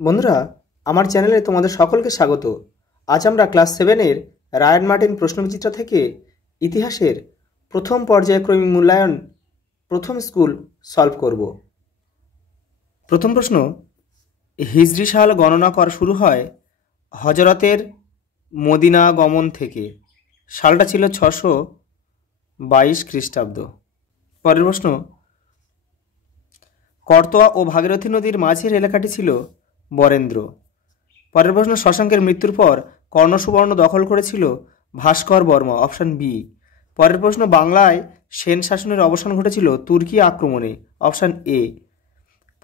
বন্ধুরা, আমার চ্যানেলে তোমাদের সকলকে স্বাগত। আজ আমরা ক্লাস 7-এর রায়ান মার্টিন প্রশ্নবিচিত্রা থেকে ইতিহাসের প্রথম পর্যায়ক্রমিক মূল্যায়ন প্রথম স্কুল সলভ করব। প্রথম প্রশ্ন, হিজরি সাল গণনা করা শুরু হয় হজরতের মদিনা গমন থেকে। সালটা ছিল 622 খ্রিস্টাব্দ। পরের প্রশ্ন, করতোয়া ও ভাগীরথী নদীর মাঝের এলাকাটি ছিল বরেন্দ্র। পরের প্রশ্ন, শশাঙ্কের মৃত্যুর পর কর্ণসুবর্ণ দখল করেছিল ভাস্কর বর্মা, অপশান বি। পরের প্রশ্ন, বাংলায় সেন শাসনের অবসান ঘটেছিল তুর্কি আক্রমণে, অপশান এ।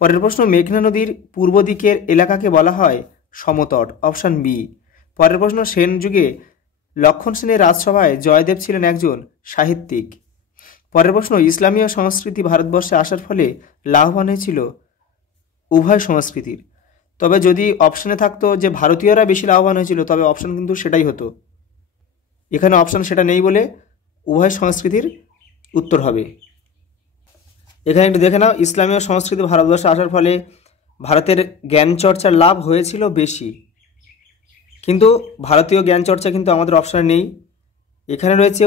পরের প্রশ্ন, মেঘনা নদীর পূর্ব দিকের এলাকাকে বলা হয় সমতট, অপশান বি। পরের প্রশ্ন, সেন যুগে লক্ষণ সেনের রাজসভায় জয়দেব ছিলেন একজন সাহিত্যিক। পরের প্রশ্ন, ইসলামীয় সংস্কৃতি ভারতবর্ষে আসার ফলে লাভবান হয়েছিল উভয় সংস্কৃতির। তবে যদি অপশানে থাকতো যে ভারতীয়রা বেশি লাভবান হয়েছিল, তবে অপশান কিন্তু সেটাই হতো। এখানে অপশান সেটা নেই বলে উভয় সংস্কৃতির উত্তর হবে। এখানে একটু দেখে নাও, ইসলামীয় সংস্কৃতি ভারতবর্ষে আসার ফলে ভারতের জ্ঞান চর্চার লাভ হয়েছিল বেশি, কিন্তু ভারতীয় জ্ঞান চর্চা কিন্তু আমাদের অপশানে নেই। এখানে রয়েছে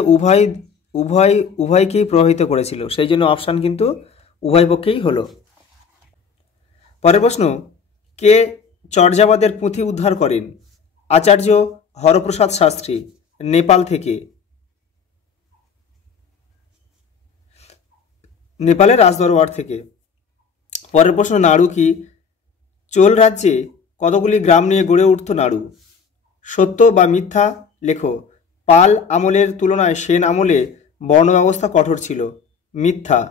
উভয়কেই প্রভাবিত করেছিল, সেই জন্য অপশান কিন্তু উভয় পক্ষেই হলো। পরের প্রশ্ন, কে চর্যাপদের পুঁথি উদ্ধার করেন? আচার্য হরপ্রসাদ শাস্ত্রী, নেপাল থেকে। নেপালের রাজদরবার থেকে। পরের প্রশ্ন, নাড়ু কি? চোল রাজ্যে কতগুলি গ্রাম নিয়ে গড়ে উঠত নাড়ু? সত্য বা মিথ্যা লেখো। পাল আমলের তুলনায় সেন আমলে বর্ণ ব্যবস্থা কঠোর ছিল, মিথ্যা।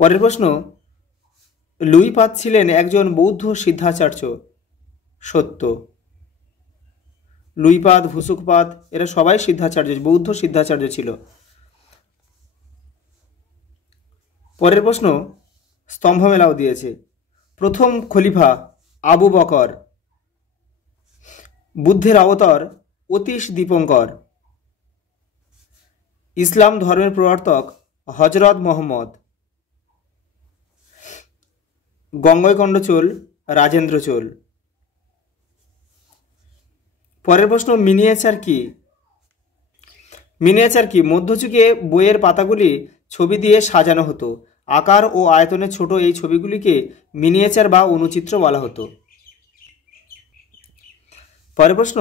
পরের প্রশ্ন, লুইপাদ ছিলেন একজন বৌদ্ধ সিদ্ধাচার্য, সত্য। লুইপাদ, ভুসুকপাদ এরা সবাই সিদ্ধাচার্য, বৌদ্ধ সিদ্ধাচার্য ছিল। পরের প্রশ্ন, স্তম্ভ মেলাও দিয়েছে। প্রথম খলিফা আবু বকর। বুদ্ধের অবতার অতীশ দীপঙ্কর। ইসলাম ধর্মের প্রবর্তক হজরত মোহাম্মদ। গঙ্গৈকণ্ড চোল, রাজেন্দ্র চোল। পরের প্রশ্ন, মিনিয়েচার কি? মিনিয়েচার কি? মধ্যযুগে বইয়ের পাতাগুলি ছবি দিয়ে সাজানো হতো। আকার ও আয়তনে ছোট এই ছবিগুলিকে মিনিয়েচার বা অনুচিত্র বলা হতো। পরের প্রশ্ন,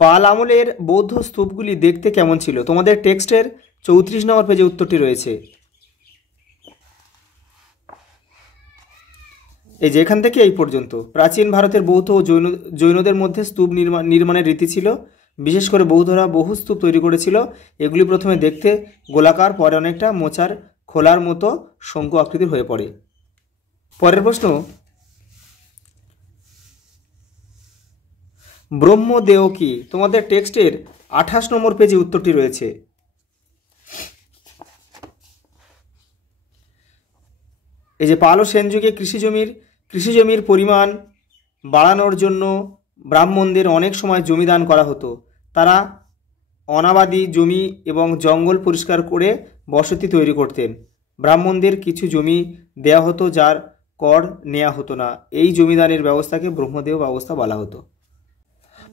পাল আমলের বৌদ্ধ স্তূপগুলি দেখতে কেমন ছিল? তোমাদের টেক্সটের 34 নম্বর পেজে উত্তরটি রয়েছে। এই যে এখান থেকে এই পর্যন্ত প্রাচীন ভারতের বৌদ্ধ ও জৈনদের মধ্যে স্তূপ নির্মাণের রীতি ছিল। বিশেষ করে বৌদ্ধরা বহু স্তূপ তৈরি করেছিল। এগুলি প্রথমে দেখতে গোলাকার, পরে অনেকটা মোচার খোলার মতো শঙ্কু আকৃতির হয়ে পড়ে। পরের প্রশ্ন, ব্রহ্মদেও কি? তোমাদের টেক্সটের 28 নম্বর পেজে উত্তরটি রয়েছে। এই যে পাল ও সেন যুগে কৃষিজমির পরিমাণ বাড়ানোর জন্য ব্রাহ্মণদের অনেক সময় জমি দান করা হতো। তারা অনাবাদি জমি এবং জঙ্গল পরিষ্কার করে বসতি তৈরি করতেন। ব্রাহ্মণদের কিছু জমি দেয়া হতো যার কর নেওয়া হতো না। এই জমিদানের ব্যবস্থাকে ব্রহ্মদেও ব্যবস্থা বলা হতো।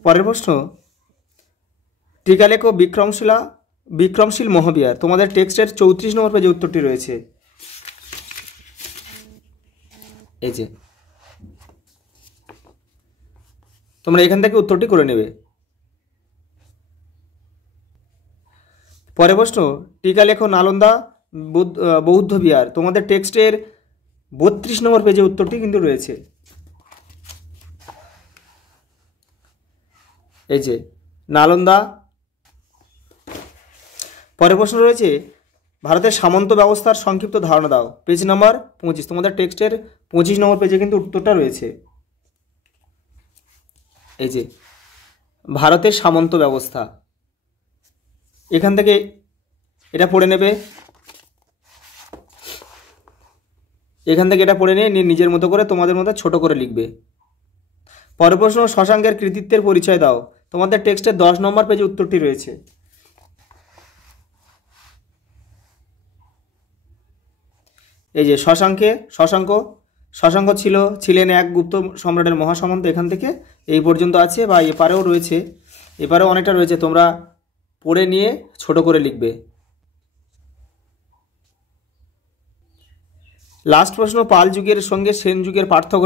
পরের প্রশ্ন, টিকালেখ বিক্রমশীল মহাবিহার। তোমাদের টেক্সটের 34 নম্বর পেজে উত্তরটি রয়েছে। এই যে তোমরা এখান থেকে উত্তরটি করে নেবে। পরের প্রশ্ন, টিকালেখ নালন্দা বৌদ্ধ বিহার। তোমাদের টেক্সটের 32 নম্বর পেজে উত্তরটি কিন্তু রয়েছে। এই যে নালন্দা। পরের প্রশ্ন রয়েছে, ভারতের সামন্ত ব্যবস্থার সংক্ষিপ্ত ধারণা দাও। Page number 25। তোমাদের টেক্সটের 25 নম্বর পেজে কিন্তু উত্তরটা রয়েছে। এই যে ভারতের সামন্ত ব্যবস্থা, এখান থেকে এটা পড়ে নেবে। এখান থেকে এটা পড়ে নিয়ে নিজের মতো করে তোমাদের মতো ছোট করে লিখবে। পরের প্রশ্ন, শশাঙ্কের কৃতিত্বের পরিচয় দাও। তোমাদের টেক্সটের 10 নম্বর পেজে উত্তরটি রয়েছে। এই যে শশাঙ্ক ছিলেন এক গুপ্ত সম্রাটের মহাসামন্ত। এখান থেকে এই পর্যন্ত আছে, বা এপারেও রয়েছে, এপারেও অনেকটা রয়েছে, তোমরা পড়ে নিয়ে ছোট করে লিখবে। লাস্ট প্রশ্ন, পাল যুগের সঙ্গে সেন যুগের পার্থক্য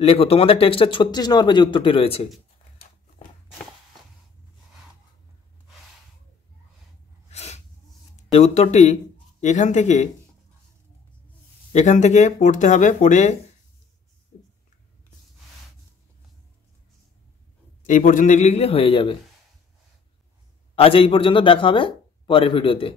লেখো। তোমাদের টেক্সটের 36 নম্বর পেজে উত্তরটি রয়েছে। এই উত্তরটি এখান থেকে পড়তে হবে, পড়ে এই পর্যন্ত লিখলে হয়ে যাবে। আজ এই পর্যন্ত, দেখা হবে পরের ভিডিওতে।